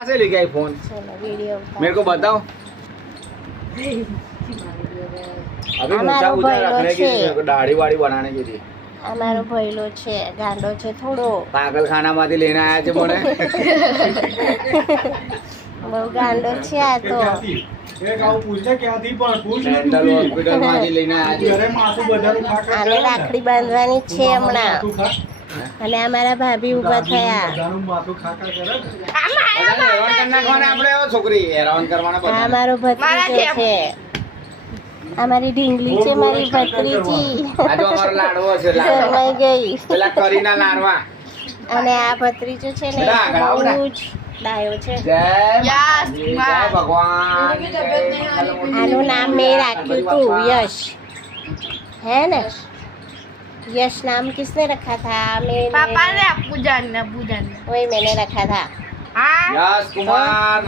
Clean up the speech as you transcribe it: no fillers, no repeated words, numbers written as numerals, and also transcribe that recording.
से लेके आई फोन चलो वीडियो मेरे को बताओ अभी हमारा ऊंचा ऊंचा भैलो रखने के छे। लिए दाढ़ी वाड़ी बनाने के लिए અમારો ભઈલો છે ગાંડો છે થોડો पागल खाना માંથી लेने आया છે મને બહુ ગાંડો છે આ તો એક આવું પૂછે ક્યાંથી પણ પૂછ મેન્ટલ હોસ્પિટલ માંથી લઈને આયા છે ઘરે માથું બધાનું ખા ખા આને કરે ને. રાખડી બાંધવાની જ છે હમણાં માથું ખા. અને અમારા ભાભી ઊભા થયા બધાનું માથું ખા ખા કરે ને. બધાને હેરાન કરી નાખવાના આપણે હો છોકરી હેરાન કરવાના આ બધાને મારો ભત્રીજો છે અમારી ઢીંગલી છે મારી ભત્રીજી આ જો અમારો લાડવો છે લાડવો શરમાઈ ગઈ પેલા કરીના લાડવા અને આ ભત્રીજો છે ને બધા આગળ આવો ને. બહુ જ ડાયો છે જય માતાજી, જય ભગવાન જય આનું નામ મેં રાખ્યું હતું यश है ना यश नाम किसने रखा था मैंने पापा ने आपको जानना वही मैंने रखा था यश कुमार